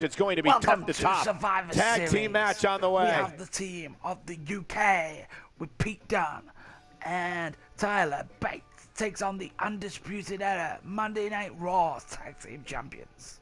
It's going to be tough to top. Survivor Tag Series. team match on the way. We have the team of the UK with Pete Dunne and Tyler Bates takes on the Undisputed Era Monday Night Raw Tag Team Champions.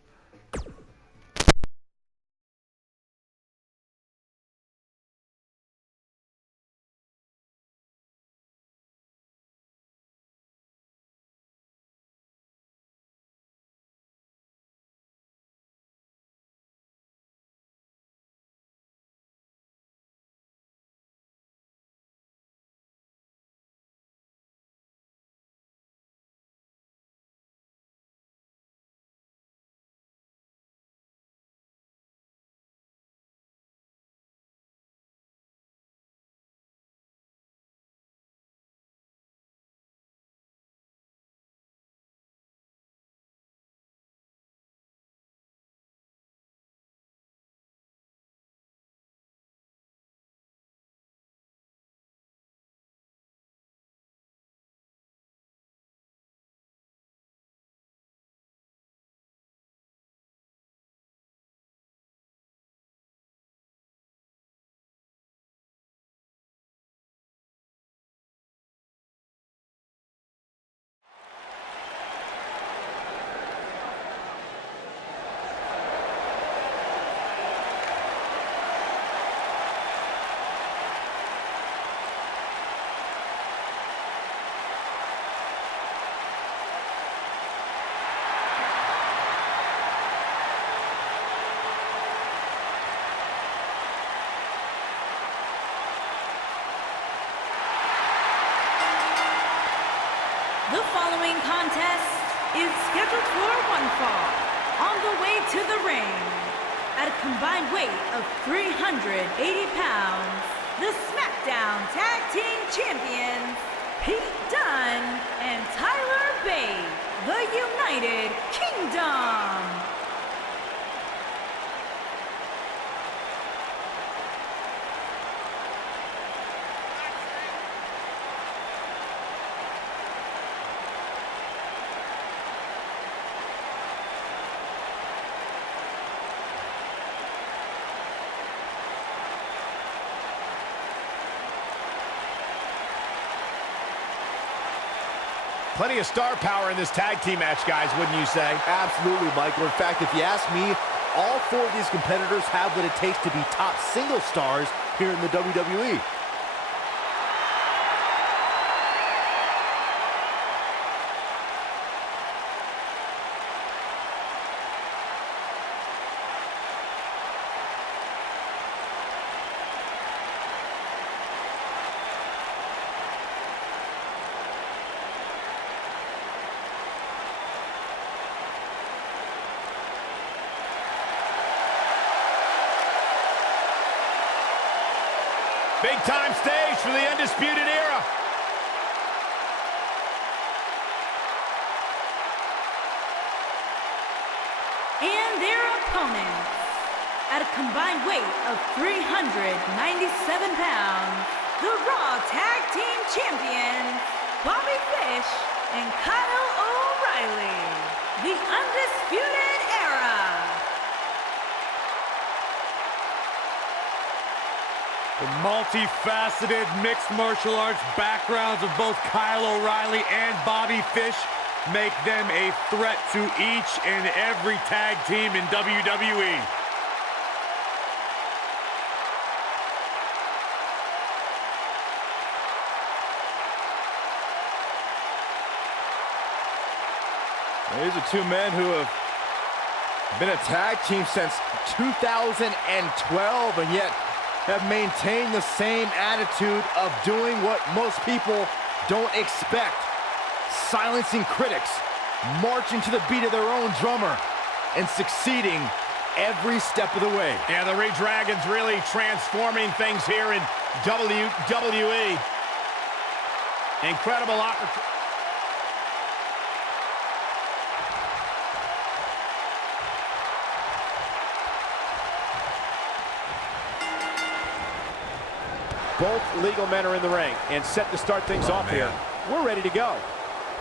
The following contest is scheduled for one fall. On the way to the ring, at a combined weight of 380 pounds, the SmackDown Tag Team Champions, Pete Dunne and Tyler Bates, the United Kingdom. Plenty of star power in this tag team match, guys, wouldn't you say? Absolutely, Michael. In fact, if you ask me, all four of these competitors have what it takes to be top single stars here in the WWE. Big time stage for the Undisputed Era. And their opponents, at a combined weight of 397 pounds, the Raw Tag Team Champions, Bobby Fish and Kyle O'Reilly, the Undisputed Era. The multifaceted mixed martial arts backgrounds of both Kyle O'Reilly and Bobby Fish make them a threat to each and every tag team in WWE. These are two men who have been a tag team since 2012, and yet have maintained the same attitude of doing what most people don't expect. Silencing critics, marching to the beat of their own drummer, and succeeding every step of the way. Yeah, the Re-Dragons really transforming things here in WWE. Incredible opportunity. Both legal men are in the ring and set to start things off here. We're ready to go.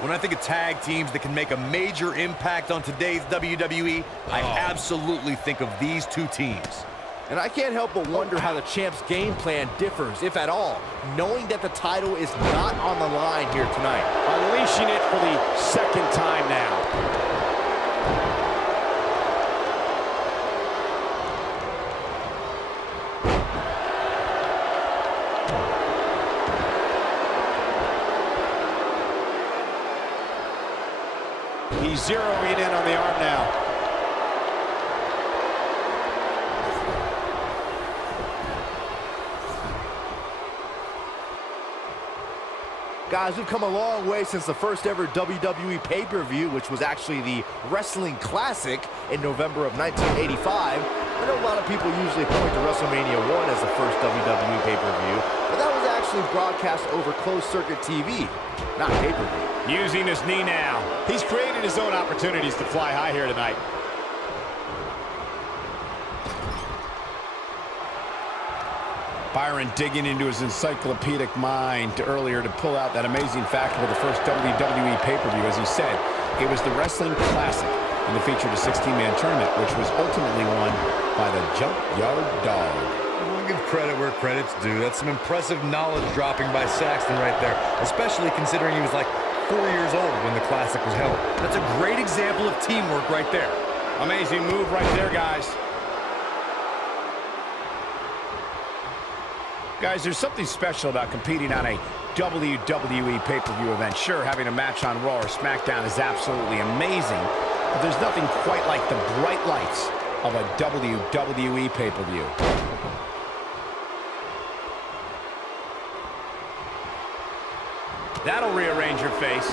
When I think of tag teams that can make a major impact on today's WWE, I absolutely think of these two teams. And I can't help but wonder how the champ's game plan differs, if at all, knowing that the title is not on the line here tonight. Unleashing it for the second time now. He's zeroing in on the arm now. Guys, we've come a long way since the first ever WWE pay-per-view, which was actually the Wrestling Classic in November of 1985. I know a lot of people usually point to WrestleMania 1 as the first WWE pay-per-view, but that was actually broadcast over closed-circuit TV, not pay-per-view. Using his knee now. He's created his own opportunities to fly high here tonight. Byron digging into his encyclopedic mind earlier to pull out that amazing fact of the first WWE pay-per-view. As he said, it was the Wrestling Classic, and it featured a 16-man tournament, which was ultimately won by the Junkyard Dog. I'll give credit where credit's due. That's some impressive knowledge dropping by Saxton right there, especially considering he was like 4 years old when the Classic was held. That's a great example of teamwork right there. Amazing move right there, guys. Guys, there's something special about competing on a WWE pay-per-view event. Sure, having a match on Raw or SmackDown is absolutely amazing, but there's nothing quite like the bright lights of a WWE pay-per-view. That'll rearrange your face.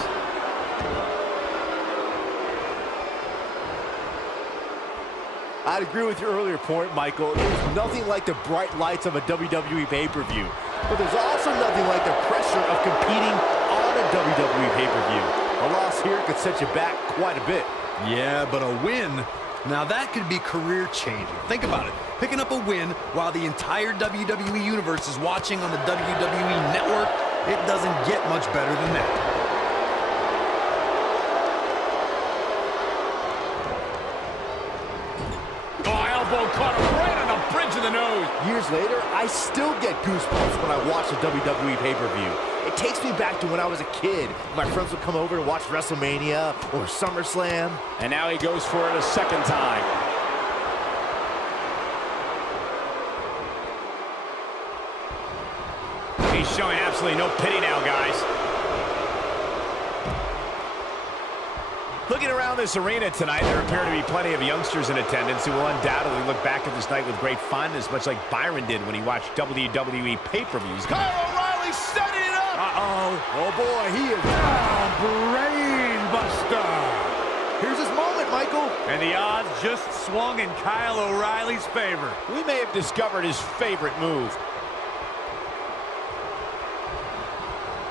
I'd agree with your earlier point, Michael. There's nothing like the bright lights of a WWE pay-per-view. But there's also nothing like the pressure of competing on a WWE pay-per-view. A loss here could set you back quite a bit. Yeah, but a win, now that could be career-changing. Think about it. Picking up a win while the entire WWE Universe is watching on the WWE Network, it doesn't get much better than that. Caught him right on the bridge of the nose. Years later, I still get goosebumps when I watch a WWE pay-per-view. It takes me back to when I was a kid. My friends would come over to watch WrestleMania or SummerSlam. And now he goes for it a second time. He's showing absolutely no pity now, guys. Looking around this arena tonight, there appear to be plenty of youngsters in attendance who will undoubtedly look back at this night with great fun, as much like Byron did when he watched WWE pay-per-views. Kyle O'Reilly setting it up! Uh-oh. Oh, boy, he is down. Brainbuster! Here's his moment, Michael. And the odds just swung in Kyle O'Reilly's favor. We may have discovered his favorite move.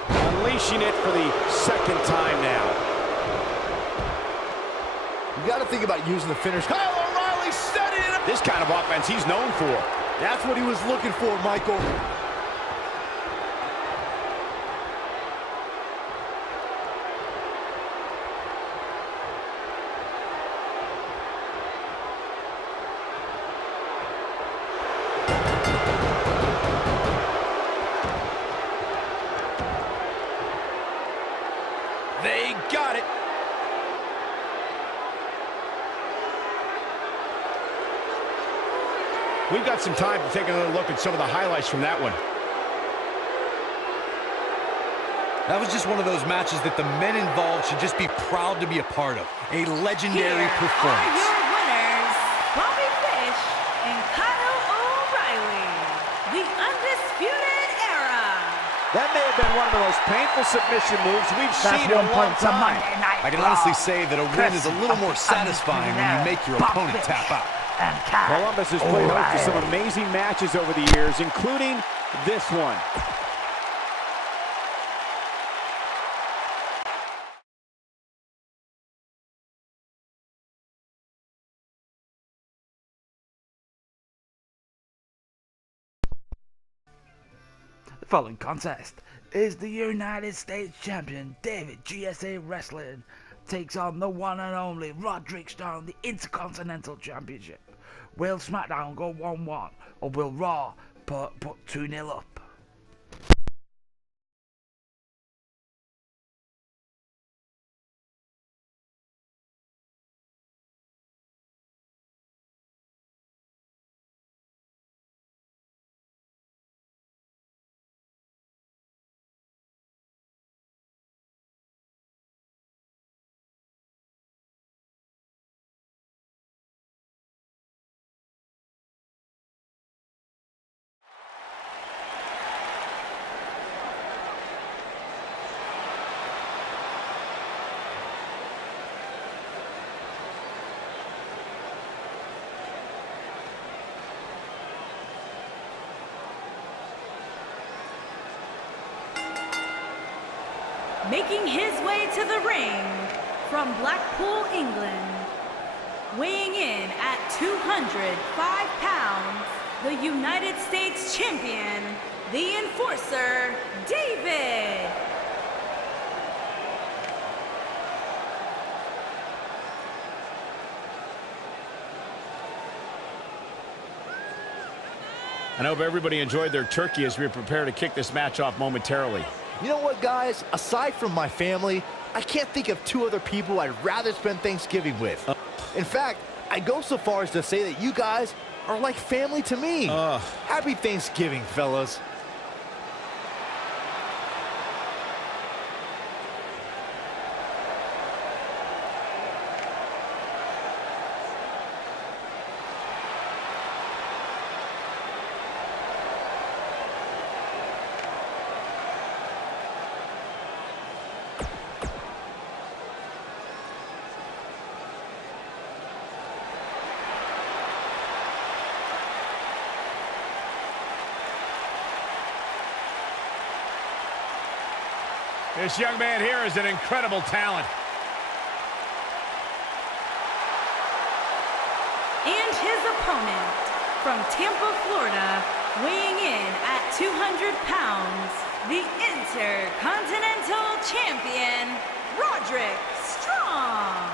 Unleashing it for the second time now. You got to think about using the finish. Kyle O'Reilly setting it up. This kind of offense he's known for. That's what he was looking for, Michael. They got it. We've got some time to take another look at some of the highlights from that one. That was just one of those matches that the men involved should just be proud to be a part of. A legendary performance. Are your winners, Bobby Fish and Kyle O'Reilly, the Undisputed Era. That may have been one of the most painful submission moves we've seen in a long time. I can honestly say that a win is a little more satisfying when you make your opponent tap out. Columbus has played host to some amazing matches over the years, including this one. The following contest is the United States Champion, David GSA Wrestling, takes on the one and only Roderick Strong, the Intercontinental Championship. Will SmackDown go 1-1, or will Raw put 2-0 up? Making his way to the ring from Blackpool, England, weighing in at 205 pounds, the United States Champion, the Enforcer, David. I hope everybody enjoyed their turkey as we prepare to kick this match off momentarily. You know what, guys? Aside from my family, I can't think of two other people I'd rather spend Thanksgiving with. In fact, I go so far as to say that you guys are like family to me. Happy Thanksgiving, fellas. This young man here is an incredible talent. And his opponent from Tampa, Florida, weighing in at 200 pounds, the Intercontinental Champion, Roderick Strong.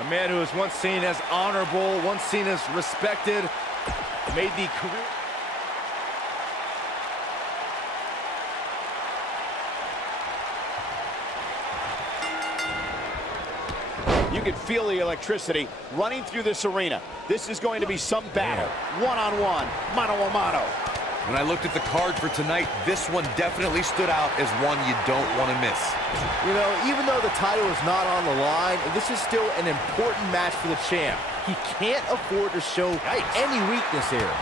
A man who was once seen as honorable, once seen as respected, made the career... You can feel the electricity running through this arena. This is going to be some battle. One-on-one, mano-a-mano. When I looked at the card for tonight, this one definitely stood out as one you don't want to miss. You know, even though the title is not on the line, this is still an important match for the champ. He can't afford to show any weakness here.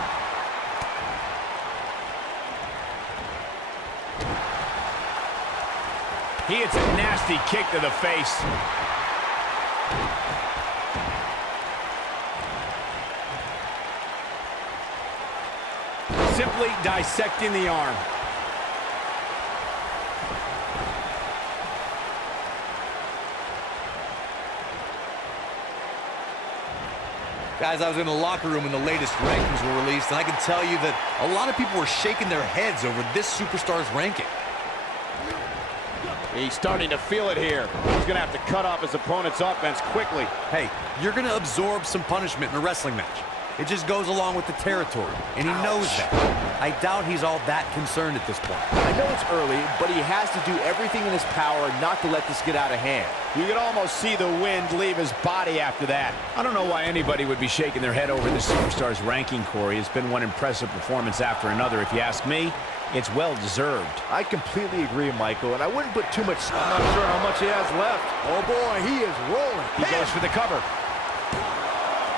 He hits a nasty kick to the face. Simply dissecting the arm. Guys, I was in the locker room when the latest rankings were released, and I can tell you that a lot of people were shaking their heads over this superstar's ranking. He's starting to feel it here. He's going to have to cut off his opponent's offense quickly. Hey, you're going to absorb some punishment in a wrestling match. It just goes along with the territory, and he knows that. I doubt he's all that concerned at this point. I know it's early, but he has to do everything in his power not to let this get out of hand. You can almost see the wind leave his body after that. I don't know why anybody would be shaking their head over this superstar's ranking, Corey. It's been one impressive performance after another. If you ask me, it's well-deserved. I completely agree, Michael, and I wouldn't put too much... I'm not sure how much he has left. Oh, boy, he is rolling. He goes for the cover.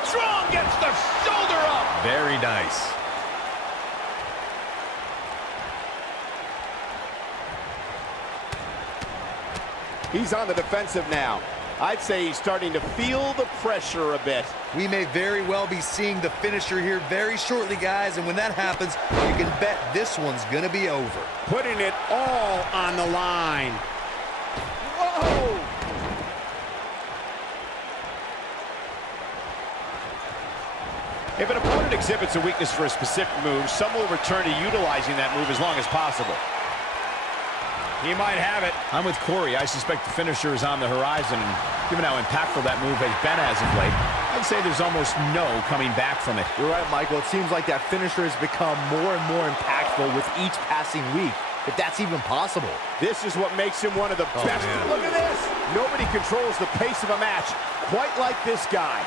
Strong gets the shoulder up. Very nice. He's on the defensive now. I'd say he's starting to feel the pressure a bit. We may very well be seeing the finisher here very shortly, guys, and when that happens, you can bet this one's gonna be over. Putting it all on the line. Whoa! If an opponent exhibits a weakness for a specific move, some will return to utilizing that move as long as possible. He might have it. I'm with Corey. I suspect the finisher is on the horizon, and given how impactful that move has been as of late, I'd say there's almost no coming back from it. You're right, Michael. It seems like that finisher has become more and more impactful with each passing week, if that's even possible. This is what makes him one of the best. Man. Look at this. Nobody controls the pace of a match quite like this guy.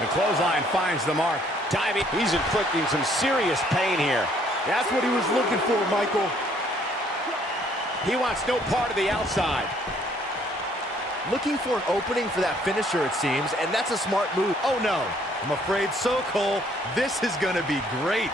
The clothesline finds the mark. Diving. He's inflicting some serious pain here. That's what he was looking for, Michael. He wants no part of the outside. Looking for an opening for that finisher, it seems, and that's a smart move. Oh, no. I'm afraid so, Cole. This is going to be great.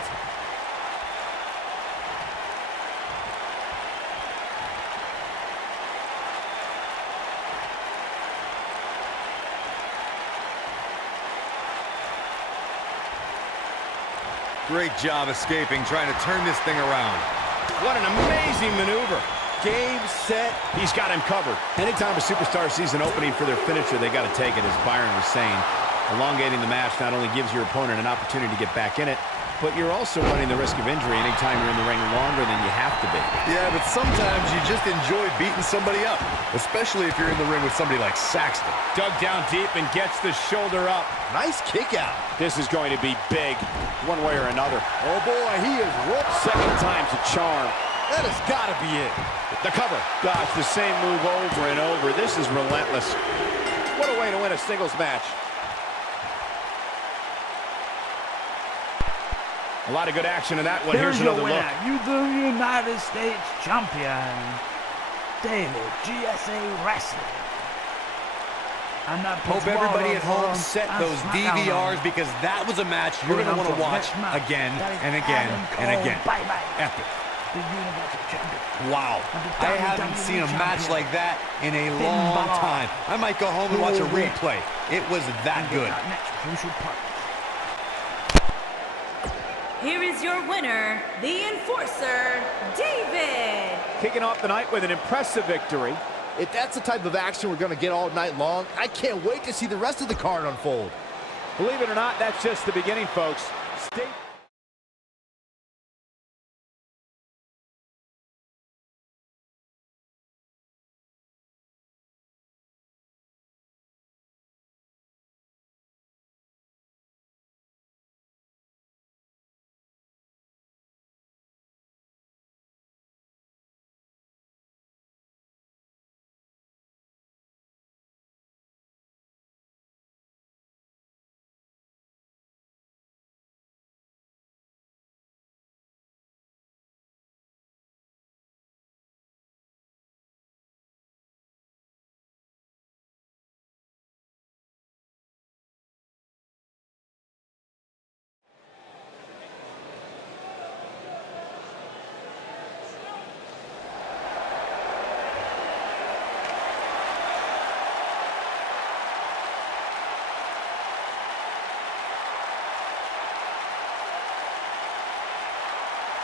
Great job escaping, trying to turn this thing around. What an amazing maneuver. Game, set. He's got him covered. Anytime a superstar sees an opening for their finisher, they got to take it, as Byron was saying. Elongating the match not only gives your opponent an opportunity to get back in it, but you're also running the risk of injury anytime you're in the ring longer than you have to be. Yeah, but sometimes you just enjoy beating somebody up, especially if you're in the ring with somebody like Saxton. Dug down deep and gets the shoulder up. Nice kick out. This is going to be big, one way or another. Oh, boy, he is rope. Second time's a charm. That has got to be it. The cover. Gosh, the same move over and over. This is relentless. What a way to win a singles match. A lot of good action in that one. Here's Here's your another winner, look. you the United States Champion, David GSA Wrestling. And that puts Hope everybody Raw at home on set and those SmackDown DVRs on. because that was a match you're going to want to watch again and again and again. Epic. The Universal Champion. Wow. And the I haven't WWE seen a match Champion. like that in a Finn long Balor. time. I might go home and watch a replay. It was that And good. our next crucial part. Here is your winner, the Enforcer, David. Kicking off the night with an impressive victory. If that's the type of action we're going to get all night long, I can't wait to see the rest of the card unfold. Believe it or not, that's just the beginning, folks. Stay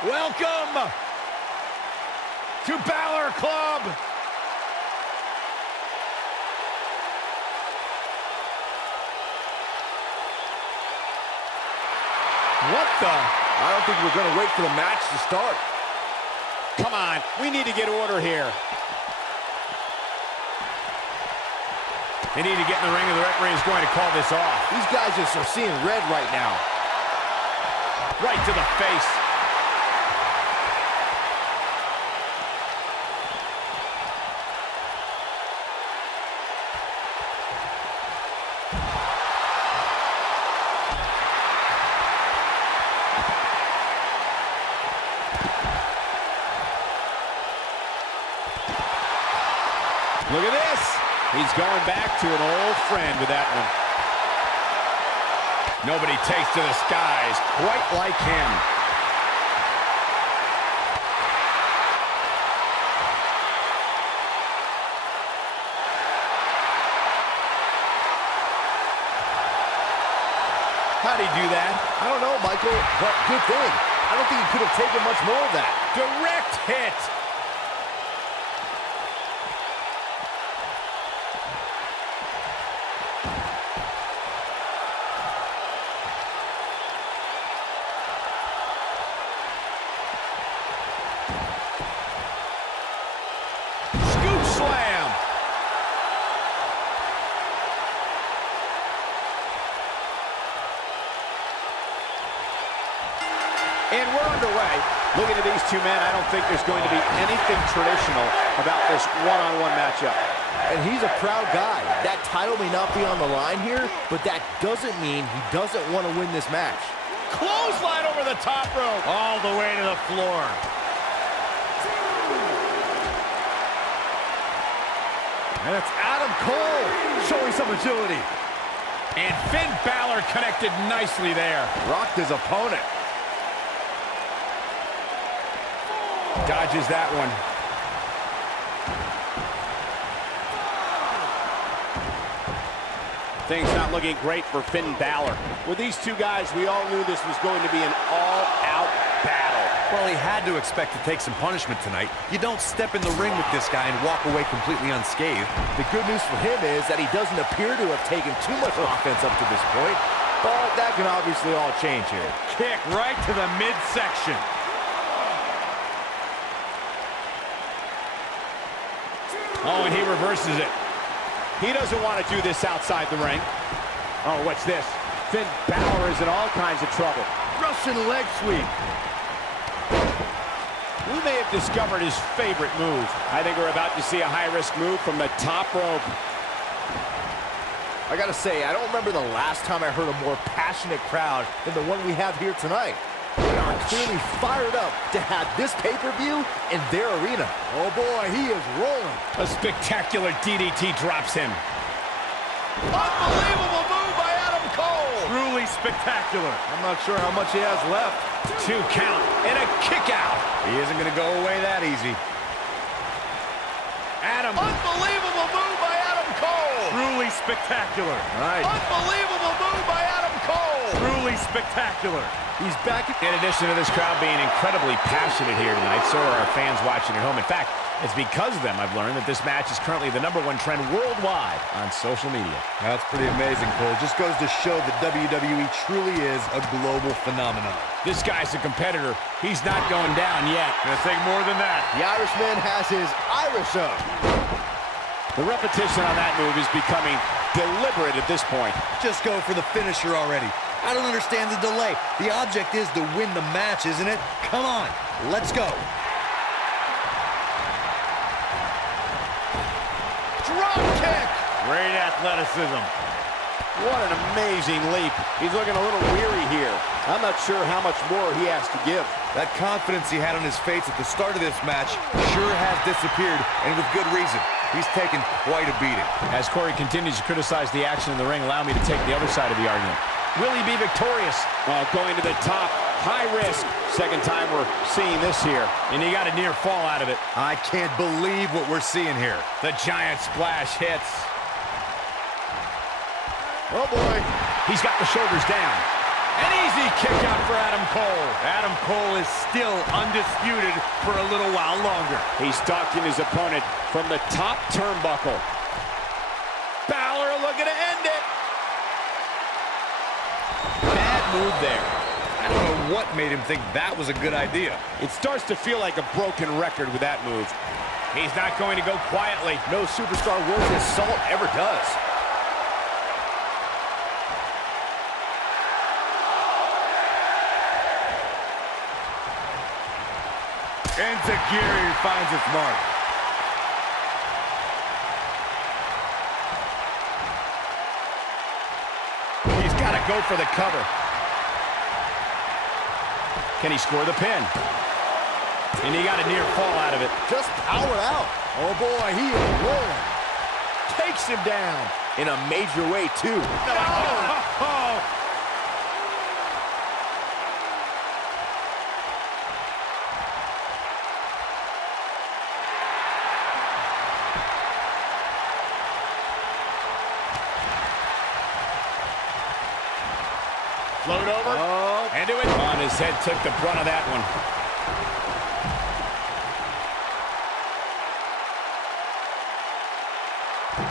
Welcome to Balor Club. What the? I don't think we're going to wait for the match to start. Come on, we need to get order here. They need to get in the ring, and the referee is going to call this off. These guys just are seeing red right now. Right to the face. Look at this. He's going back to an old friend with that one. Nobody takes to the skies quite like him. How'd he do that? I don't know, Michael, but good thing. I don't think he could have taken much more of that. Direct hit. And we're underway. Looking at these two men, I don't think there's going to be anything traditional about this one-on-one matchup. And he's a proud guy. That title may not be on the line here, but that doesn't mean he doesn't want to win this match. Clothesline over the top rope. All the way to the floor. And it's Adam Cole showing some agility. And Finn Balor connected nicely there. Rocked his opponent. Dodges that one. Things not looking great for Finn Balor. With these two guys, we all knew this was going to be an all-out battle. Well, he had to expect to take some punishment tonight. You don't step in the ring with this guy and walk away completely unscathed. The good news for him is that he doesn't appear to have taken too much offense up to this point, but that can obviously all change here. Kick right to the midsection. Oh, and he reverses it. He doesn't want to do this outside the ring. Oh, what's this? Finn Balor is in all kinds of trouble. Russian leg sweep. We may have discovered his favorite move. I think we're about to see a high-risk move from the top rope. I gotta say, I don't remember the last time I heard a more passionate crowd than the one we have here tonight. They are clearly fired up to have this pay-per-view in their arena. Oh boy, he is rolling. A spectacular DDT drops him. Unbelievable move by Adam Cole. Truly spectacular. I'm not sure how much he has left. 2 count and a kick out. He isn't gonna go away that easy. Adam. Unbelievable move by Adam Cole. Truly spectacular. All right. Unbelievable move by Adam Cole. Truly spectacular. He's back. In addition to this crowd being incredibly passionate here tonight, so are our fans watching at home. In fact, it's because of them I've learned that this match is currently the #1 trend worldwide on social media. That's pretty amazing, Cole. Just goes to show that WWE truly is a global phenomenon. This guy's a competitor. He's not going down yet. Gonna take more than that. The Irishman has his Irish up. The repetition on that move is becoming deliberate at this point. Just go for the finisher already. I don't understand the delay. The object is to win the match, isn't it? Come on, let's go. Drop kick. Great athleticism. What an amazing leap. He's looking a little weary here. I'm not sure how much more he has to give. That confidence he had on his face at the start of this match sure has disappeared, and with good reason. He's taken quite a beating. As Corey continues to criticize the action in the ring, allow me to take the other side of the argument. Will he be victorious? Going to the top, high risk. Second time we're seeing this here. And he got a near fall out of it. I can't believe what we're seeing here. The giant splash hits. Oh boy. He's got the shoulders down. An easy kick out for Adam Cole. Adam Cole is still undisputed for a little while longer. He's stalking his opponent from the top turnbuckle. Balor looking to end it. Bad move there. I don't know what made him think that was a good idea. It starts to feel like a broken record with that move. He's not going to go quietly. No superstar worth his salt ever does. Enziguri finds its mark. He's got to go for the cover. Can he score the pin? And he got a near fall out of it. Just powered out. Oh boy, he is rolling. Takes him down in a major way too. Float over. And do it. On his head took the brunt of that one.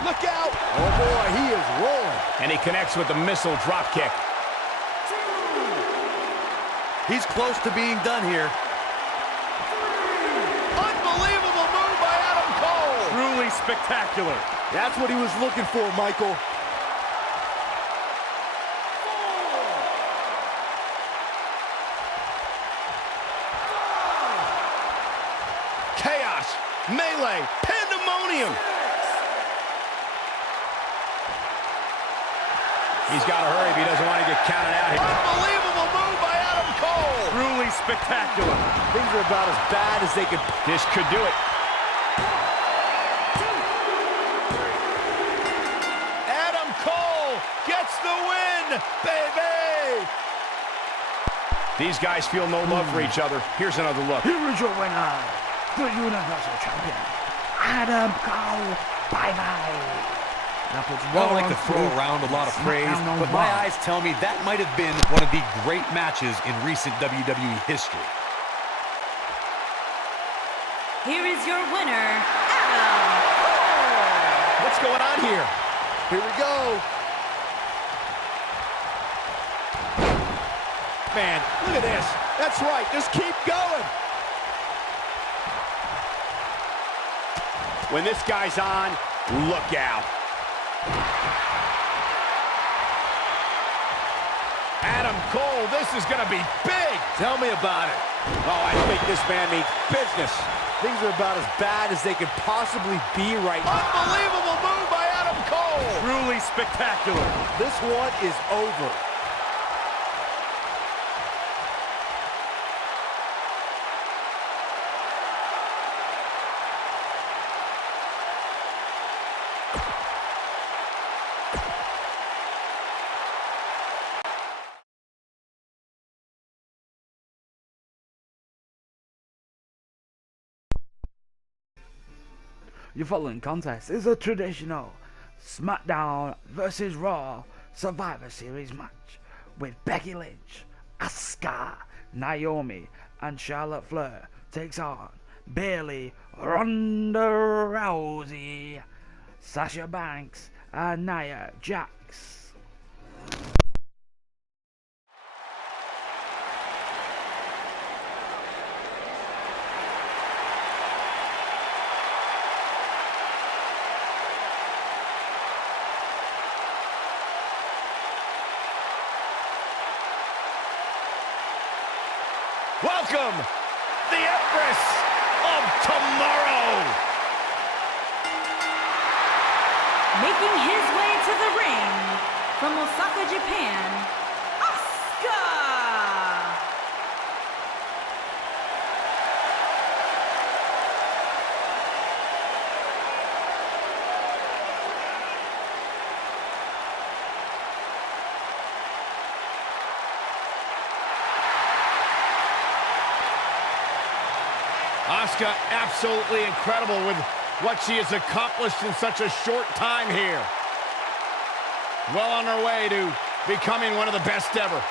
Look out. Oh boy, he is rolling. And he connects with the missile drop kick. He's close to being done here. Unbelievable move by Adam Cole. Truly spectacular. That's what he was looking for, Michael. pandemonium. He's got to hurry if he doesn't want to get counted out here. Unbelievable move by Adam Cole. Truly spectacular. Things are about as bad as they could. This could do it. Adam Cole gets the win, baby! These guys feel no love for each other. Here's another look. Here is your winner, the Universal Champion, Adam Cole. Bye-bye. That puts I don't like to throw around a lot of praise, but my eyes tell me that might have been one of the great matches in recent WWE history. Here is your winner, Adam Cole. What's going on here? Here we go. Man, look at this. That's right. Just keep going. When this guy's on, look out. Adam Cole, this is going to be big. Tell me about it. Oh, I think this man means business. Things are about as bad as they could possibly be right now. Unbelievable move by Adam Cole. Truly spectacular. This one is over. Your following contest is a traditional SmackDown vs. Raw Survivor Series match with Becky Lynch, Asuka, Naomi, and Charlotte Flair takes on Bayley, Ronda Rousey, Sasha Banks, and Nia Jax. Welcome, the Empress of Tomorrow. Making his way to the ring from Osaka, Japan, Asuka. Asuka absolutely incredible with what she has accomplished in such a short time here. Well on her way to becoming one of the best ever.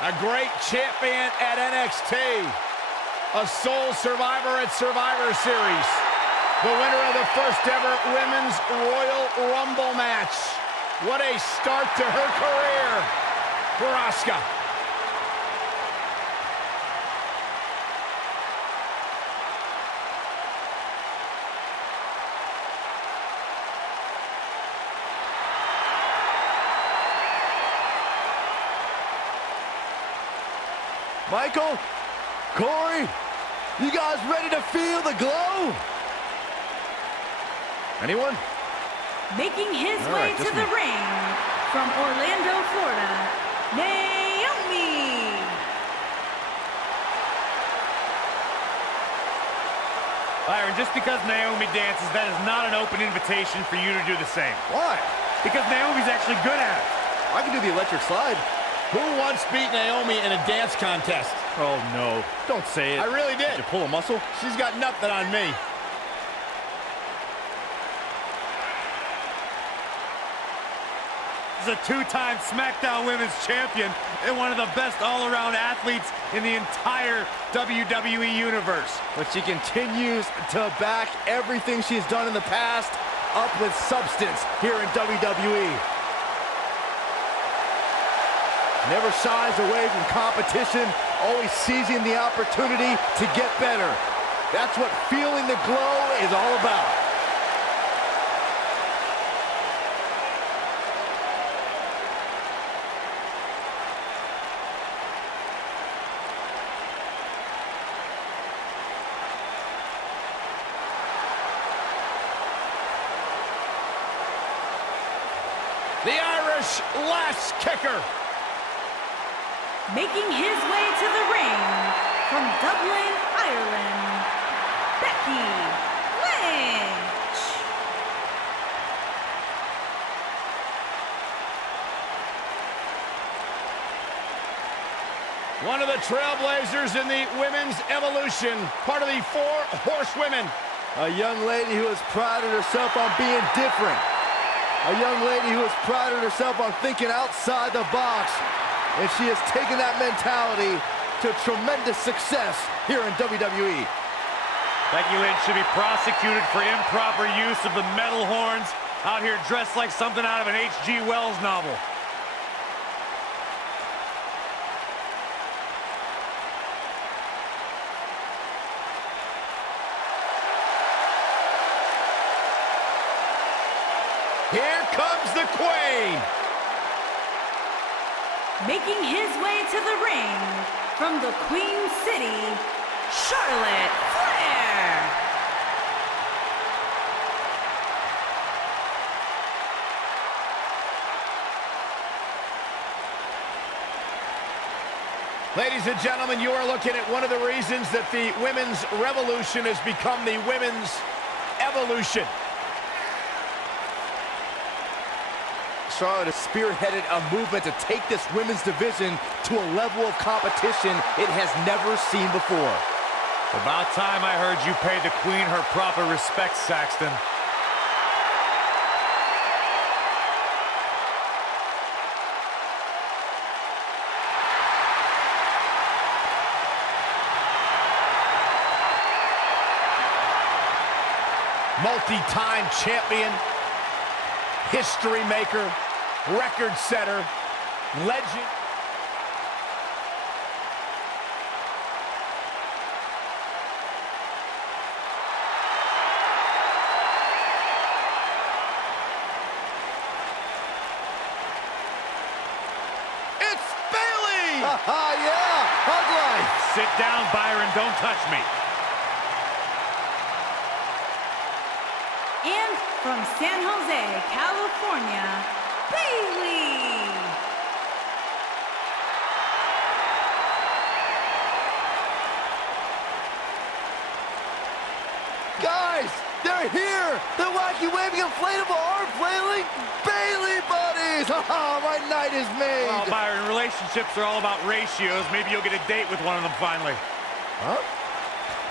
A great champion at NXT. A sole survivor at Survivor Series. The winner of the first ever Women's Royal Rumble match. What a start to her career for Asuka. Michael, Corey, you guys ready to feel the glow? Anyone? Making his way to the ring from Orlando, Florida, Naomi. Byron, just because Naomi dances, that is not an open invitation for you to do the same. Why? Because Naomi's actually good at it. I can do the electric slide. Who once beat Naomi in a dance contest? Oh, no. Don't say it. I really did. Did you pull a muscle? She's got nothing on me. Is a two-time SmackDown Women's Champion and one of the best all-around athletes in the entire WWE Universe. But she continues to back everything she's done in the past up with substance here in WWE. Never shies away from competition, always seizing the opportunity to get better. That's what feeling the glow is all about. The Irish last kicker. Making his way to the ring from Dublin, Ireland, Becky Lynch. One of the trailblazers in the women's evolution, part of the 4 horsewomen. A young lady who has prided herself on being different. A young lady who has prided herself on thinking outside the box. And she has taken that mentality to tremendous success here in WWE. Becky Lynch should be prosecuted for improper use of the metal horns, out here dressed like something out of an H.G. Wells novel. Here comes the Queen. Making his way to the ring from the Queen City, Charlotte Flair. Ladies and gentlemen, you are looking at one of the reasons that the women's revolution has become the women's evolution. Charlotte has spearheaded a movement to take this women's division to a level of competition it has never seen before. About time I heard you pay the Queen her proper respect, Saxton. Multi-time champion, history maker, record setter, legend. It's Bayley! Yeah, hug life! Sit down, Byron, don't touch me. And from San Jose, California, Bayley. Guys, they're here! The wacky waving inflatable arm flailing Bayley buddies! Haha, my night is made! Oh, Byron, relationships are all about ratios. Maybe you'll get a date with one of them finally. Huh?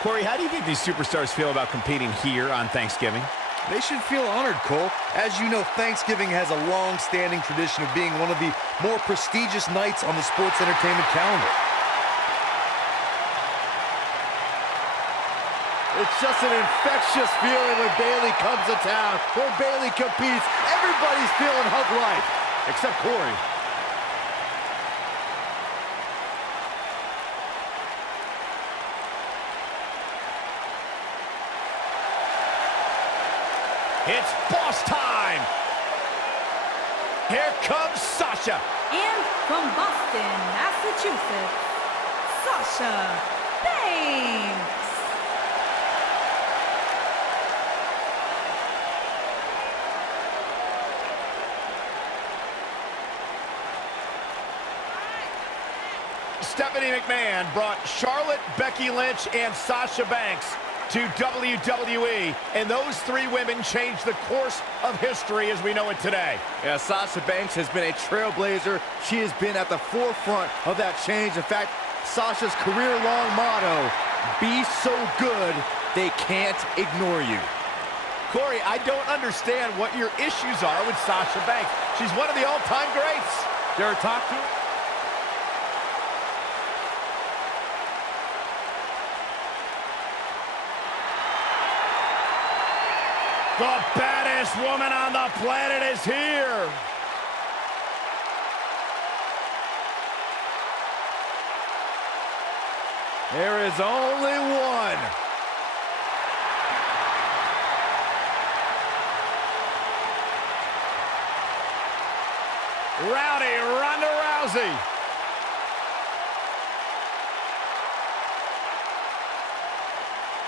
Corey, how do you think these superstars feel about competing here on Thanksgiving? They should feel honored, Cole. As you know, Thanksgiving has a long-standing tradition of being one of the more prestigious nights on the sports entertainment calendar. It's just an infectious feeling when Bayley comes to town. When Bayley competes, everybody's feeling hug life. Except Corey. It's boss time! Here comes Sasha! And from Boston, Massachusetts, Sasha Banks. Stephanie McMahon brought Charlotte, Becky Lynch, and Sasha Banks to WWE, and those 3 women changed the course of history as we know it today. Yeah, Sasha Banks has been a trailblazer. She has been at the forefront of that change. In fact, Sasha's career-long motto, be so good, they can't ignore you. Corey, I don't understand what your issues are with Sasha Banks. She's one of the all-time greats. Dare I talk to her? The baddest woman on the planet is here. There is only one. Rowdy Ronda Rousey.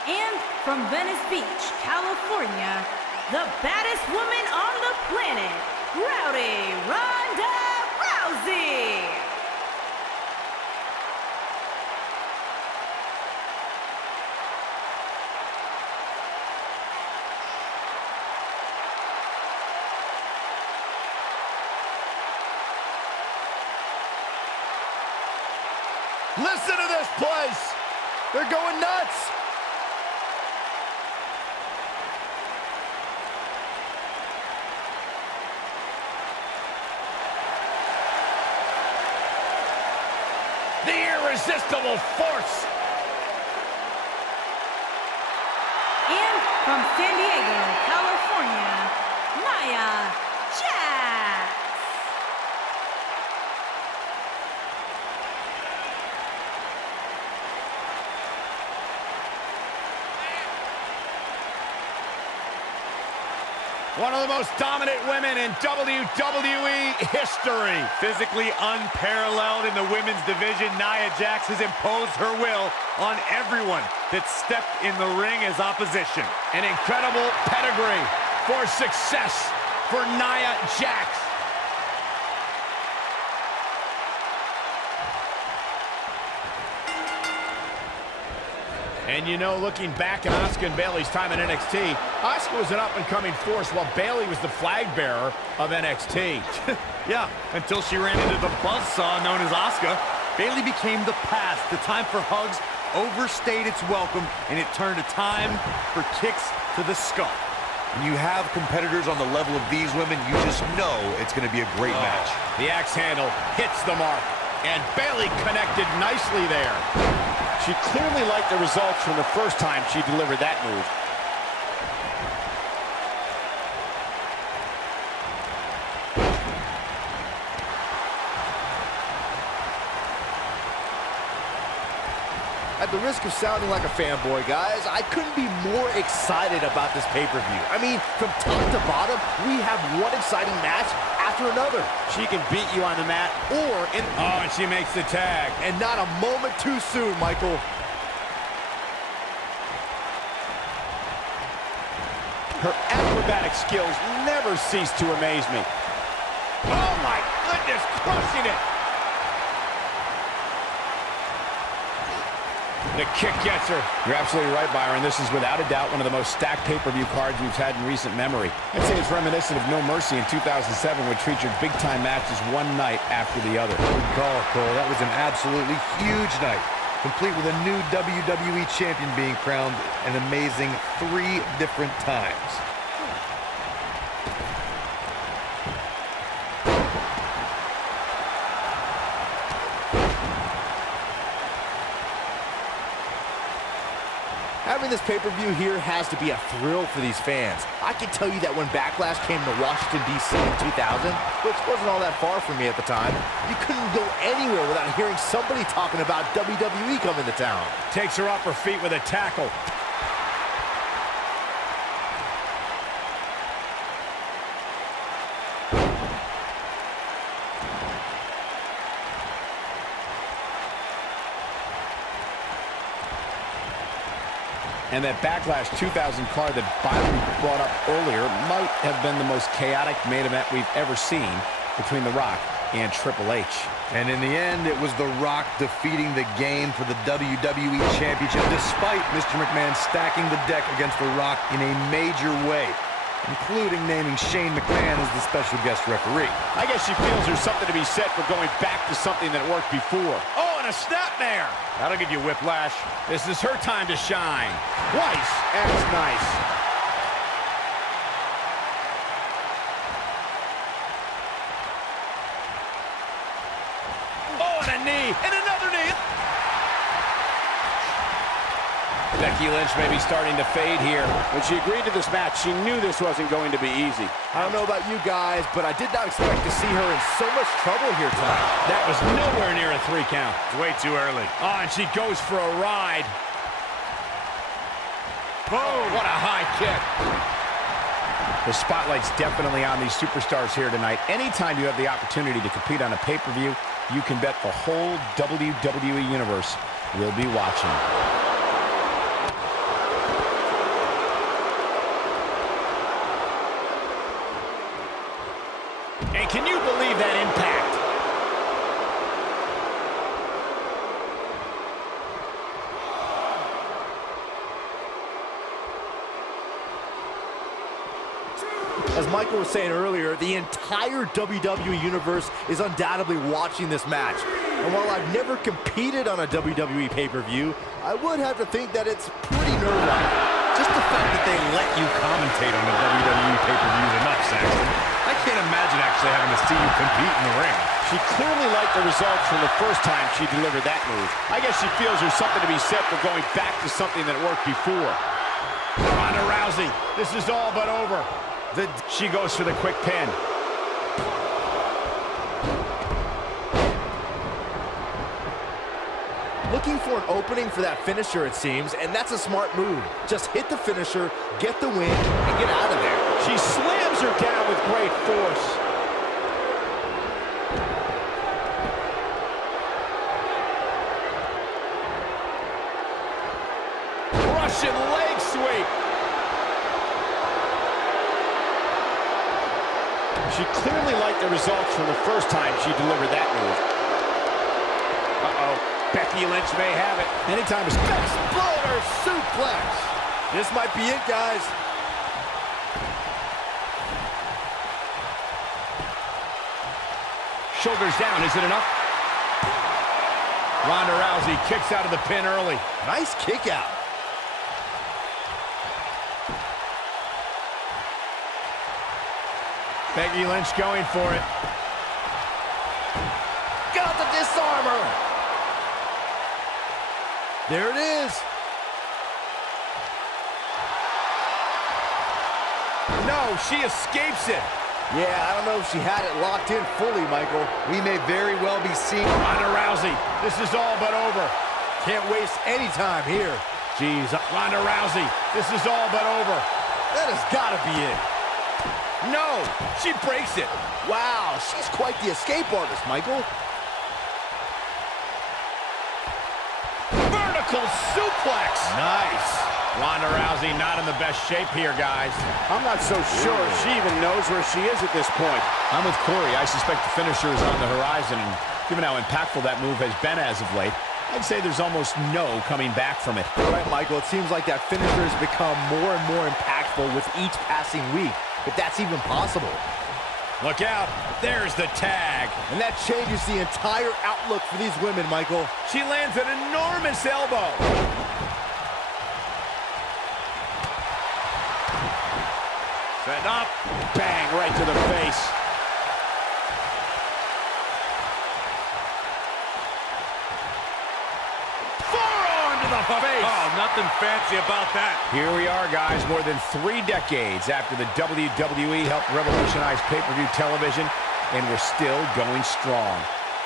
And from Venice Beach, California, the baddest woman on the planet, Rowdy Ronda Rousey. Listen to this place. They're going nuts. The irresistible force. And from San Diego, California, Nia Jax. One of the most dominant women in WWE history. Physically unparalleled in the women's division, Nia Jax has imposed her will on everyone that stepped in the ring as opposition. An incredible pedigree for success for Nia Jax. And you know, looking back at Asuka and Bayley's time in NXT, Asuka was an up-and-coming force while Bayley was the flag bearer of NXT. Yeah, until she ran into the buzzsaw known as Asuka. Bayley became the past. The time for hugs overstayed its welcome, and it turned to time for kicks to the skull. When you have competitors on the level of these women, you just know it's going to be a great match. The axe handle hits the mark, and Bayley connected nicely there. She clearly liked the results from the first time she delivered that move. At the risk of sounding like a fanboy, guys, I couldn't be more excited about this pay-per-view. I mean, from top to bottom, we have one exciting match after another. She can beat you on the mat or in... Oh, and she makes the tag. And not a moment too soon, Michael. Her acrobatic skills never cease to amaze me. Oh, my goodness, crushing it. The kick gets her. You're absolutely right, Byron. This is without a doubt one of the most stacked pay-per-view cards we've had in recent memory. I'd say it's reminiscent of No Mercy in 2007, which featured big-time matches one night after the other. Good call, Cole. That was an absolutely huge night, complete with a new WWE champion being crowned an amazing 3 different times. Having this pay-per-view here has to be a thrill for these fans. I can tell you that when Backlash came to Washington, D.C. in 2000, which wasn't all that far from me at the time, you couldn't go anywhere without hearing somebody talking about WWE coming to town. Takes her off her feet with a tackle. And that Backlash 2000 card that Byron brought up earlier might have been the most chaotic main event we've ever seen between The Rock and Triple H. And in the end, it was The Rock defeating the game for the WWE Championship, despite Mr. McMahon stacking the deck against The Rock in a major way, including naming Shane McMahon as the special guest referee. I guess she feels there's something to be said for going back to something that worked before. Oh, and a snapmare. That'll give you whiplash. This is her time to shine. Twice. That's nice. Oh, and a knee, and another knee. Becky Lynch may be starting to fade here. When she agreed to this match, she knew this wasn't going to be easy. I don't know about you guys, but I did not expect to see her in so much trouble here tonight. That was nowhere near a 3 count. It's way too early. Oh, and she goes for a ride. Boom! What a high kick. The spotlight's definitely on these superstars here tonight. Anytime you have the opportunity to compete on a pay-per-view, you can bet the whole WWE Universe will be watching. As Michael was saying earlier, the entire WWE Universe is undoubtedly watching this match. And while I've never competed on a WWE pay-per-view, I would have to think that it's pretty nerve-wracking. Just the fact that they let you commentate on a WWE pay-per-view is enough, Saxton. I can't imagine actually having to see you compete in the ring. She clearly liked the results from the first time she delivered that move. I guess she feels there's something to be said for going back to something that worked before. Ronda Rousey, this is all but over. She goes for the quick pin. Looking for an opening for that finisher, it seems, and that's a smart move. Just hit the finisher, get the win, and get out of there. She slams her down with great force. Russian leg sweep. She clearly liked the results from the first time she delivered that move. Uh-oh. Becky Lynch may have it. Anytime is Exploder suplex. This might be it, guys. Shoulders down, is it enough? Ronda Rousey kicks out of the pin early. Nice kick out. Becky Lynch going for it. Got the disarmer. There it is. No, she escapes it. Yeah, I don't know if she had it locked in fully, Michael. We may very well be seeing... Ronda Rousey, this is all but over. Can't waste any time here. Jeez, Ronda Rousey, this is all but over. That has got to be it. No, she breaks it. Wow, she's quite the escape artist, Michael. Vertical suplex. Nice. Ronda Rousey not in the best shape here, guys. I'm not so sure if she even knows where she is at this point. I'm with Corey. I suspect the finisher is on the horizon, and given how impactful that move has been as of late, I'd say there's almost no coming back from it. All right, Michael, it seems like that finisher has become more and more impactful with each passing week, if that's even possible. Look out. There's the tag. And that changes the entire outlook for these women, Michael. She lands an enormous elbow. Set up. Bang, right to the face. Forearm to the face. Oh, nothing fancy about that. Here we are, guys, more than 3 decades after the WWE helped revolutionize pay-per-view television, and we're still going strong.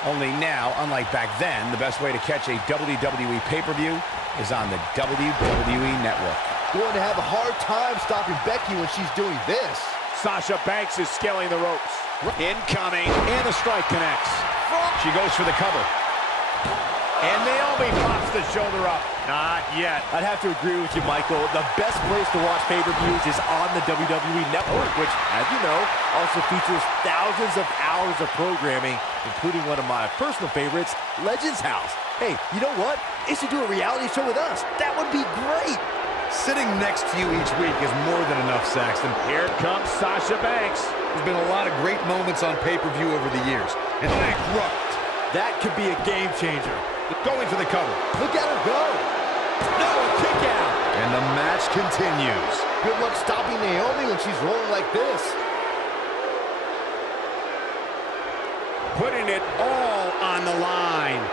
Only now, unlike back then, the best way to catch a WWE pay-per-view is on the WWE Network. Going to have a hard time stopping Becky when she's doing this. Sasha Banks is scaling the ropes. Incoming, and the strike connects. She goes for the cover. And Naomi pops the shoulder up. Not yet. I'd have to agree with you, Michael. The best place to watch pay-per-views is on the WWE Network, which, as you know, also features thousands of hours of programming, including one of my personal favorites, Legends House. Hey, you know what? It should do a reality show with us. That would be great. Sitting next to you each week is more than enough, Saxton. Here comes Sasha Banks. There's been a lot of great moments on pay-per-view over the years. And bankrupt. That could be a game changer. Going for the cover. Look at her go. No, kick out. And the match continues. Good luck stopping Naomi when she's rolling like this. Putting it all on the line.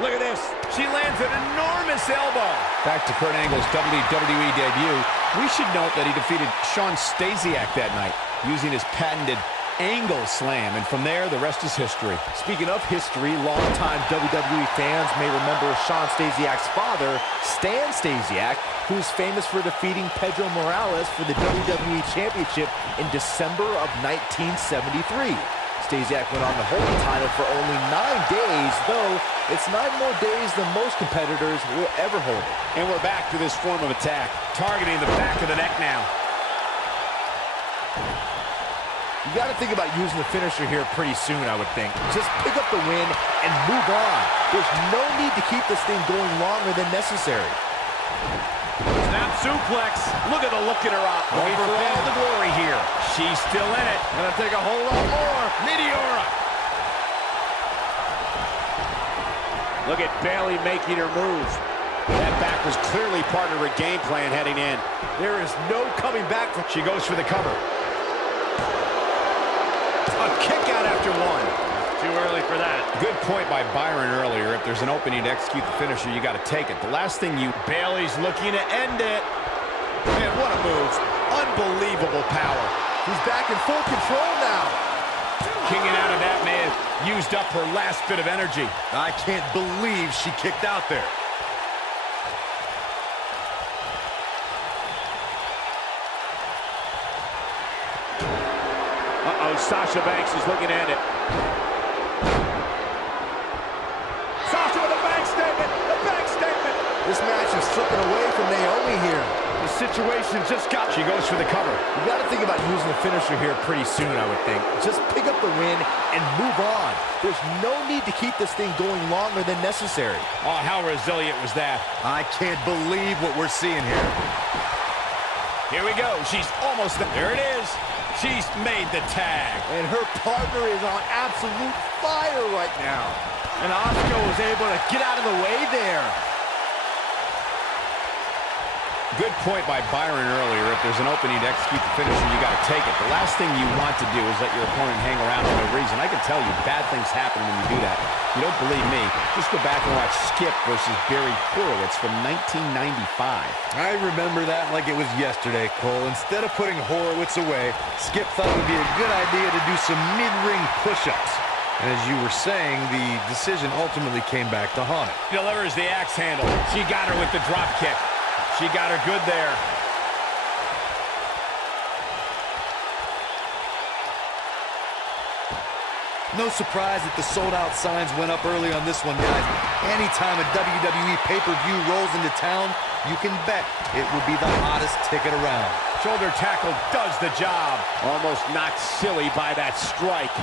Look at this. She lands an enormous elbow. Back to Kurt Angle's WWE debut. We should note that he defeated Shawn Stasiak that night using his patented Angle Slam, and from there, the rest is history. Speaking of history, longtime WWE fans may remember Shawn Stasiak's father, Stan Stasiak, who is famous for defeating Pedro Morales for the WWE Championship in December of 1973. Stasiak went on to hold the title for only 9 days, though it's 9 more days than most competitors will ever hold it. And we're back to this form of attack, targeting the back of the neck now. You got to think about using the finisher here pretty soon, I would think. Just pick up the win and move on. There's no need to keep this thing going longer than necessary. Snap suplex. Look at the look in her eye. Looking for all the glory here. She's still in it. Gonna take a whole lot more. Meteora. Look at Bayley making her move. That back was clearly part of her game plan heading in. There is no coming back from. She goes for the cover. A kick out after one. Too early for that. Good point by Byron earlier. If there's an opening to execute the finisher, you got to take it. The last thing you... Bayley's looking to end it. Man, what a move. Unbelievable power. She's back in full control now. Kicking out of that may have used up her last bit of energy. I can't believe she kicked out there. Uh-oh, Sasha Banks is looking at it. Sasha with a bank statement! The bank statement! This match is slipping away from Naomi here. The situation just got... She goes for the cover. You got to think about using the finisher here pretty soon, I would think. Just pick up the win and move on. There's no need to keep this thing going longer than necessary. Oh, how resilient was that? I can't believe what we're seeing here. Here we go. She's almost there. There it is. She's made the tag. And her partner is on absolute fire right now. And Asuka was able to get out of the way there. Good point by Byron earlier. If there's an opening to execute the finisher, you got to take it. The last thing you want to do is let your opponent hang around for no reason. I can tell you, bad things happen when you do that. You don't believe me? Just go back and watch Skip versus Barry Horowitz from 1995. I remember that like it was yesterday, Cole. Instead of putting Horowitz away, Skip thought it would be a good idea to do some mid-ring push-ups. And as you were saying, the decision ultimately came back to haunt it. Delivers the axe handle. She got her with the drop kick. She got her good there. No surprise that the sold-out signs went up early on this one, guys. Anytime a WWE pay-per-view rolls into town, you can bet it will be the hottest ticket around. Shoulder tackle does the job. Almost knocked silly by that strike.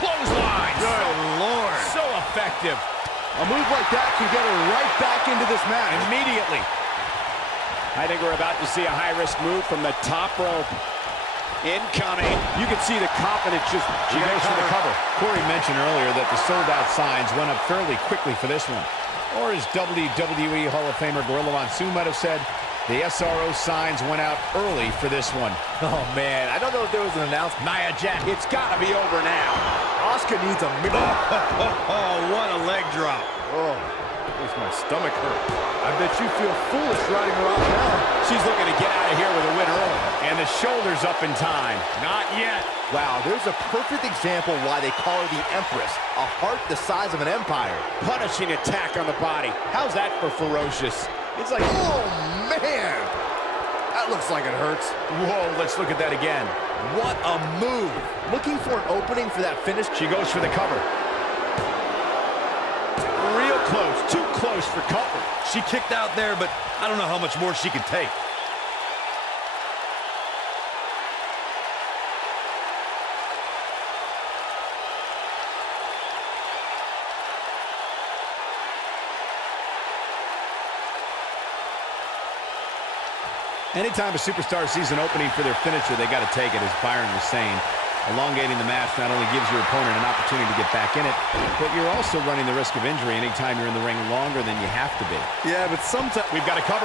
Clothesline. Good Lord. So effective. A move like that can get her right back into this match. Immediately. I think we're about to see a high-risk move from the top rope. Incoming. You can see the confidence just... She goes for the cover. Corey mentioned earlier that the sold-out signs went up fairly quickly for this one. Or as WWE Hall of Famer Gorilla Monsoon might have said, the SRO signs went out early for this one. Oh, man. I don't know if there was an announcement. Nia Jax. It's got to be over now. Asuka needs a miracle. Oh, what a leg drop. Oh, makes my stomach hurt. I bet you feel foolish riding her off now. She's looking to get out of here with a win early. And the shoulder's up in time. Not yet. Wow, there's a perfect example why they call her the Empress. A heart the size of an empire. Punishing attack on the body. How's that for ferocious? It's like, oh, man. That looks like it hurts. Whoa, let's look at that again. What a move. Looking for an opening for that finish. She goes for the cover. Real close. Too close for comfort. She kicked out there, but I don't know how much more she can take. Anytime a superstar sees an opening for their finisher, they got to take it, as Byron was saying. Elongating the match not only gives your opponent an opportunity to get back in it, but you're also running the risk of injury anytime you're in the ring longer than you have to be. Yeah, but sometimes... We've got to cover.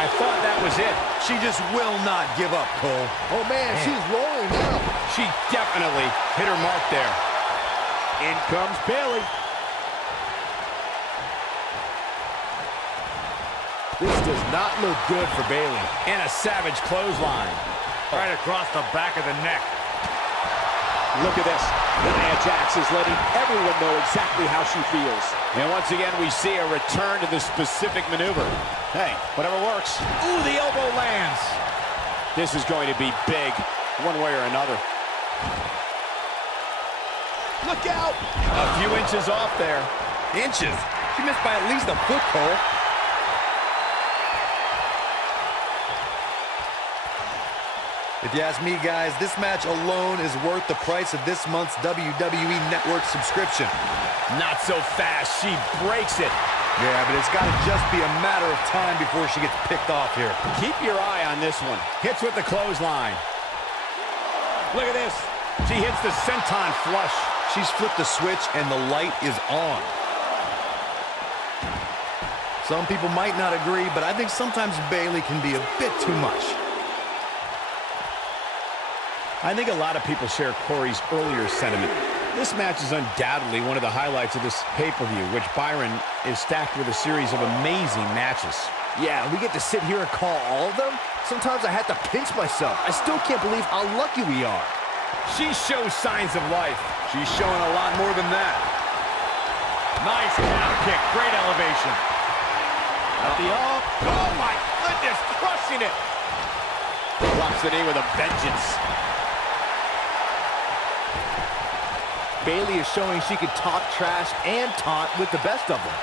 I thought that was it. She just will not give up, Cole. Oh, man, she's rolling now. She definitely hit her mark there. In comes Bayley. This does not look good for Bayley. And a savage clothesline. Right across the back of the neck. Look at this. Nia Jax is letting everyone know exactly how she feels. And once again, we see a return to the specific maneuver. Hey, whatever works. Ooh, the elbow lands. This is going to be big, one way or another. Look out! A few inches off there. Inches? She missed by at least a foot, Cole. If you ask me, guys, this match alone is worth the price of this month's WWE Network subscription. Not so fast. She breaks it. Yeah, but it's got to just be a matter of time before she gets picked off here. Keep your eye on this one. Hits with the clothesline. Look at this. She hits the senton flush. She's flipped the switch, and the light is on. Some people might not agree, but I think sometimes Bayley can be a bit too much. I think a lot of people share Corey's earlier sentiment. This match is undoubtedly one of the highlights of this pay-per-view, which Byron is stacked with a series of amazing matches. Yeah, we get to sit here and call all of them? Sometimes I have to pinch myself. I still can't believe how lucky we are. She shows signs of life. She's showing a lot more than that. Nice calf kick. Great elevation. Oh my goodness, crushing it. Drops the knee with a vengeance. Bayley is showing she can talk trash and taunt with the best of them.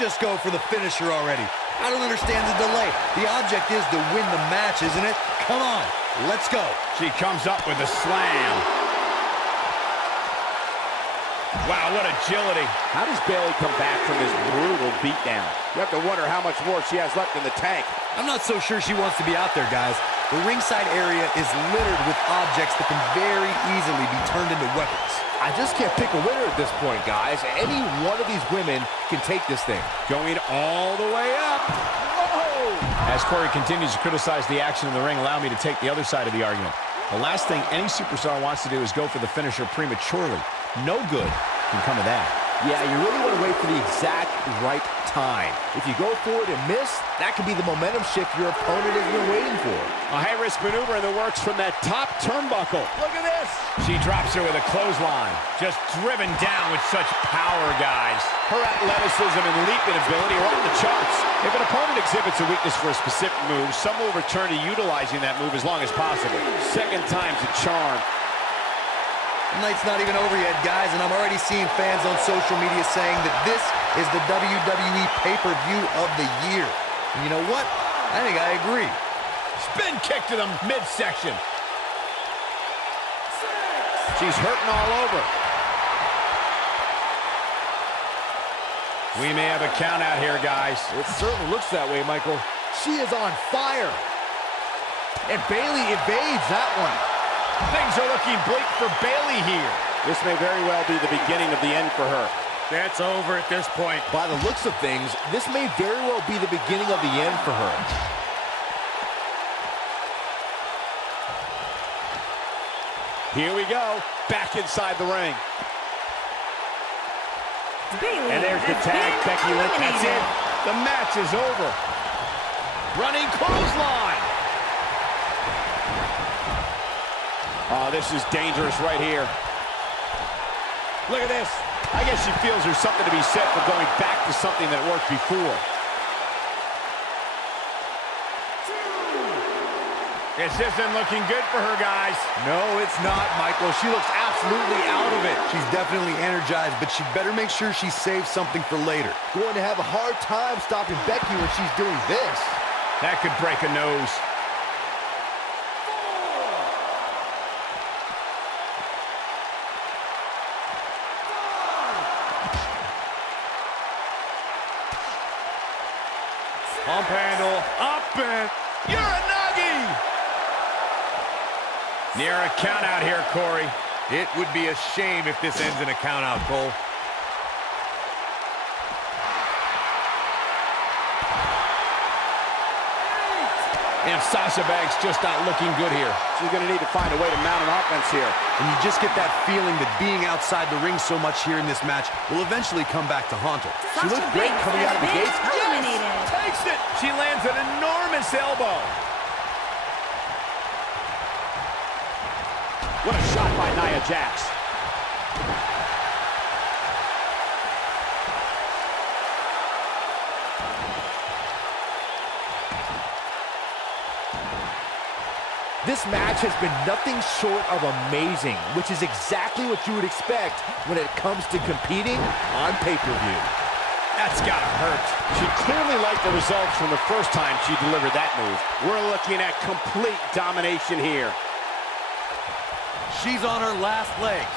Just go for the finisher already. I don't understand the delay. The object is to win the match, isn't it? Come on, let's go. She comes up with a slam. Wow, what agility. How does Bayley come back from this brutal beatdown? You have to wonder how much more she has left in the tank. I'm not so sure she wants to be out there, guys. The ringside area is littered with objects that can very easily be turned into weapons. I just can't pick a winner at this point, guys. Any one of these women can take this thing. Going all the way up. Whoa! As Corey continues to criticize the action in the ring, allow me to take the other side of the argument. The last thing any superstar wants to do is go for the finisher prematurely. No good can come of that. Yeah, you really want to wait for the exact right time. If you go for it and miss, that could be the momentum shift your opponent has been waiting for. A high-risk maneuver in the works from that top turnbuckle. Look at this. She drops her with a clothesline. Just driven down with such power, guys. Her athleticism and leaping ability are off the charts. If an opponent exhibits a weakness for a specific move, some will return to utilizing that move as long as possible. Second time's a charm. The night's not even over yet, guys, and I'm already seeing fans on social media saying that this is the WWE pay-per-view of the year. And you know what? I think I agree. Spin kick to the midsection. She's hurting all over. We may have a count out here, guys. It certainly looks that way, Michael. She is on fire. And Bayley evades that one. Things are looking bleak for Bayley here. This may very well be the beginning of the end for her. That's over at this point. By the looks of things, this may very well be the beginning of the end for her. Here we go. Back inside the ring. Bayley And there's the has tag, been Becky Lynch. That's eliminated. it. The match is over. Running clothesline. Oh, this is dangerous right here. Look at this. I guess she feels there's something to be said for going back to something that worked before. This isn't looking good for her, guys. No, it's not, Michael. She looks absolutely out of it. She's definitely energized, but she'd better make sure she saves something for later. Going to have a hard time stopping Becky when she's doing this. That could break a nose. Pump handle. Up and... Uranagi! Near a count out here, Corey. It would be a shame if this ends in a count out, Cole. And Sasha Banks just not looking good here. She's going to need to find a way to mount an offense here. And you just get that feeling that being outside the ring so much here in this match will eventually come back to haunt her. She looked great coming out of the gates. Eliminated. Takes it. She lands an enormous elbow. What a shot by Nia Jax. This match has been nothing short of amazing, which is exactly what you would expect when it comes to competing on pay-per-view. That's gotta hurt. She clearly liked the results from the first time she delivered that move. We're looking at complete domination here. She's on her last legs.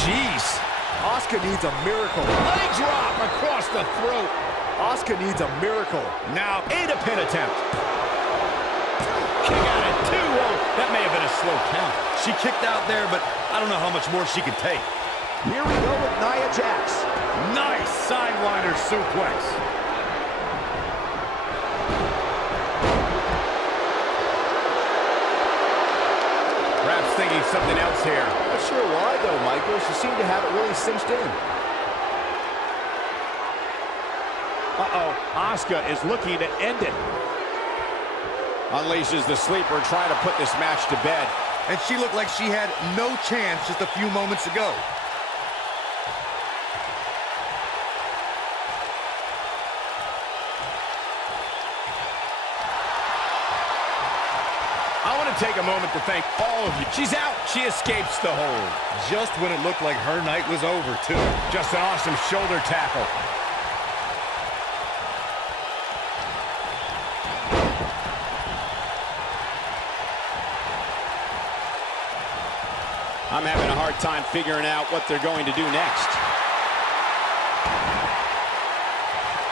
Jeez. Asuka needs a miracle. Leg drop across the throat. Asuka needs a miracle. Now, a pin attempt. Kick out at 2. Oh, that may have been a slow count. She kicked out there, but I don't know how much more she can take. Here we go with Nia Jax. Nice sidewinder suplex. Perhaps thinking something else here. Not sure why, though, Michael. She seemed to have it really cinched in. Uh-oh, Asuka is looking to end it. Unleashes the sleeper, trying to put this match to bed. And she looked like she had no chance just a few moments ago. I want to take a moment to thank all of you. She's out. She escapes the hold. Just when it looked like her night was over, too. Just an awesome shoulder tackle. I'm having a hard time figuring out what they're going to do next.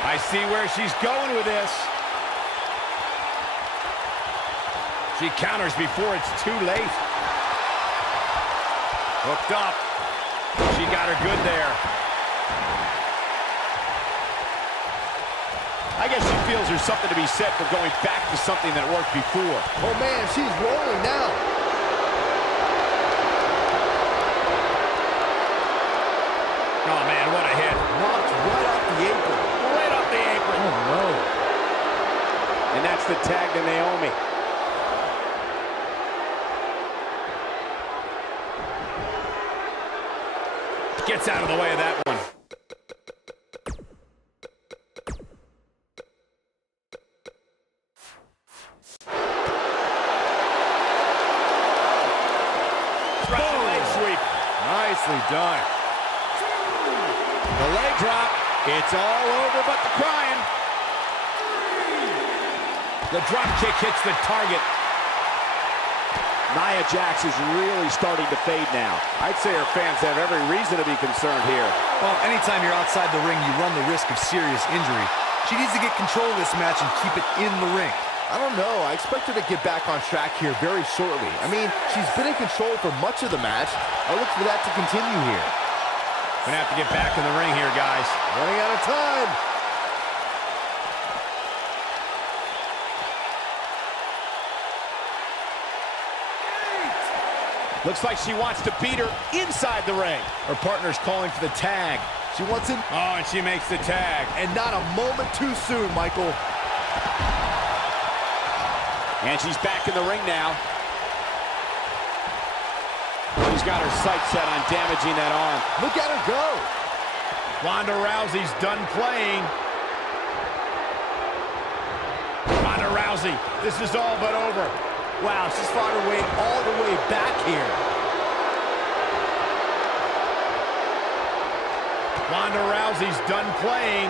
I see where she's going with this. She counters before it's too late. Hooked up. She got her good there. I guess she feels there's something to be said for going back to something that worked before. Oh, man, she's rolling now. Oh, man, what a hit. Knocked right off the apron. Right off the apron. Oh, no. And that's the tag to Naomi. Gets out of the way of that one. Russian leg sweep. Nicely done. The leg drop. It's all over but the crying. The drop kick hits the target. Nia Jax is really starting to fade now. I'd say her fans have every reason to be concerned here. Well, anytime you're outside the ring, you run the risk of serious injury. She needs to get control of this match and keep it in the ring. I don't know. I expect her to get back on track here very shortly. I mean, she's been in control for much of the match. I look for that to continue here. Gonna have to get back in the ring here, guys. Running out of time. Looks like she wants to beat her inside the ring. Her partner's calling for the tag. She wants it. Oh, and she makes the tag. And not a moment too soon, Michael. And she's back in the ring now. She's got her sights set on damaging that arm. Look at her go. Ronda Rousey's done playing. Ronda Rousey, this is all but over. Wow, she's fought her way all the way back here. Ronda Rousey's done playing.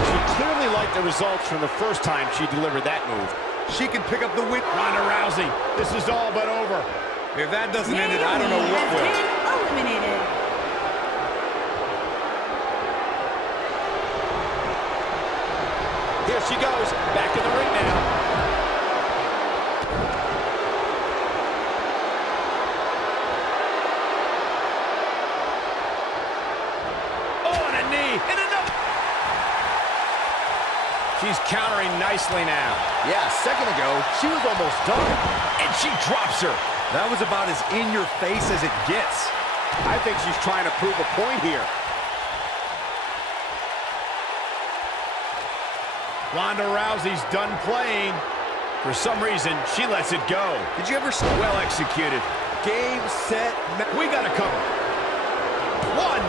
She clearly liked the results from the first time she delivered that move. She can pick up the win. Ronda Rousey, this is all but over. If that doesn't end it, I don't know what will. Eliminated. Here she goes, back in the ring now. She's countering nicely now. Yeah, a second ago, she was almost done. And she drops her. That was about as in-your-face as it gets. I think she's trying to prove a point here. Ronda Rousey's done playing. For some reason, she lets it go. Did you ever see? Well executed. Game, set, We got to cover. One.